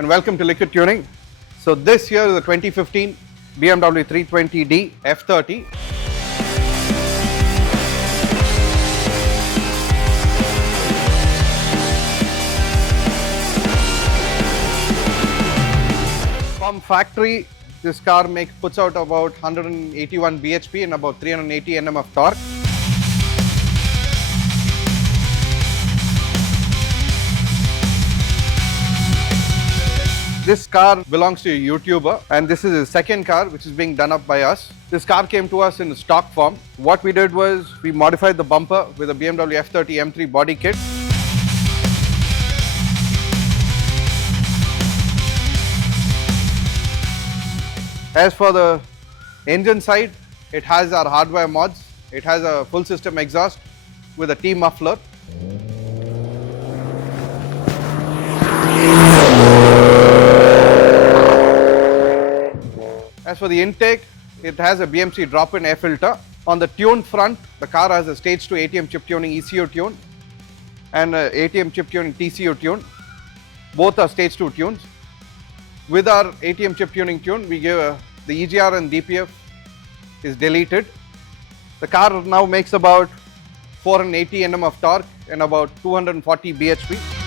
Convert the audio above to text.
and welcome to Liquid Tuning. So this here is the 2015 BMW 320d F30. From factory, this car puts out about 181 bhp and about 380 Nm of torque. This car belongs to a YouTuber, and this is his second car which is being done up by us. This car came to us in stock form. What we did was we modified the bumper with a BMW F30 M3 body kit. As for the engine side, it has our hardware mods. It has a full system exhaust with a T muffler. As for the intake, it has a BMC drop-in air filter. On the tune front, the car has a stage 2 ATM chip tuning ECU tune and a ATM chip tuning TCU tune. Both are stage 2 tunes. With our ATM chip tuning tune, we give the EGR and DPF is deleted. The car now makes about 480 Nm of torque and about 240 bhp.